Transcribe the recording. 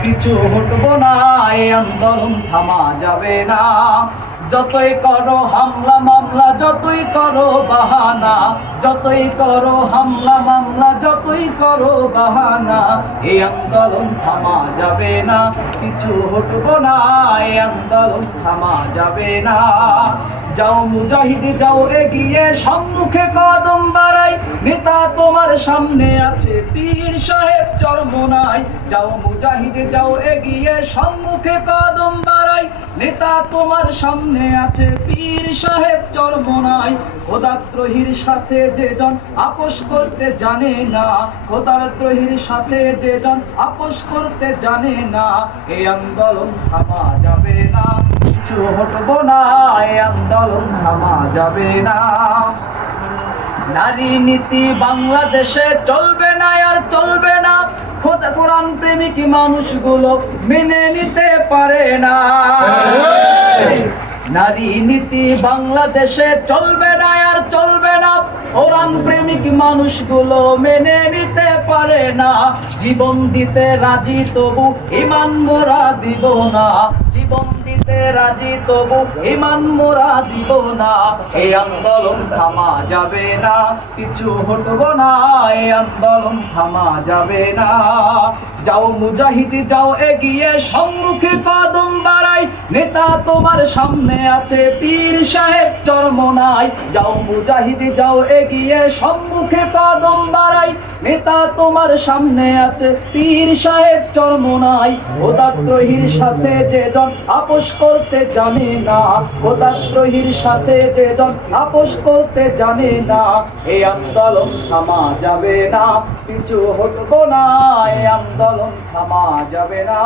পিছু হটবো না, এই আন্দোলন থামা যাবে না। যতই করো হামলা মামলা, যতই করো বাহানা, যতই করো হামলা মামলা, যতই করো বাহানা, এই আন্দোলন থামা যাবে না। পিছু হটবো না, এই আন্দোলন থামা যাবে না। যাও মুজাহিদ যাও এগিয়ে, সম্মুখে কদম বাড়াই, নেতা তোমার সামনে আছে, পীর সাহেব চরমোনাই। যাও মুজাহিদ যাও এগিয়ে, সম্মুখে কদম বাড়াই, নেতা তোমার সামনে আছে, পীর সাহেব চরমোনাই। খোদাদ্রোহীর সাথে যেজন আপোষ করতে জানে না, খোদাদ্রোহীর সাথে যেজন আপোষ করতে জানে না, এই আন্দোলন থামা যাবে না। পিছু হটবো না, এই আন্দোলন থামা যাবে না। নারী নীতি বাংলাদেশে চলবে না, আর চলবে না। কোরআন প্রেমিক মানুষগুলো মেনে নিতে পারে না। নারী নীতি বাংলাদেশে চলবে না, আর চলবে না। কোরআন প্রেমিক মানুষগুলো মেনে নিতে পারে না। জীবন দিতে রাজি তবু ঈমান মোরা দিব না, জীবন দিতে রাজি তবু ঈমান মোরা দিব না। এই আন্দোলন থামা যাবে না, পিছু হটবো না, এই আন্দোলন থামা যাবে না। যাও মুজাহিদ যাও এগিয়ে, সম্মুখে কদম বাড়াই, নেতা তোমার সামনে আছে, পীর সাহেব চরমোনাই। যাও মুজাহিদ যাও এগিয়ে, সম্মুখে কদম বাড়াই, নেতা তোমার সামনে আছে, পীর সাহেব চরমোনাই। খোদাদ্রোহীর সাথে যেজন আপোষ করতে জানে না, খোদাদ্রোহীর সাথে যেজন আপোষ করতে জানে না, এই আন্দোলন থামা যাবে না। পিছু হটবো না, এই আন্দোলন থামা যাবে না।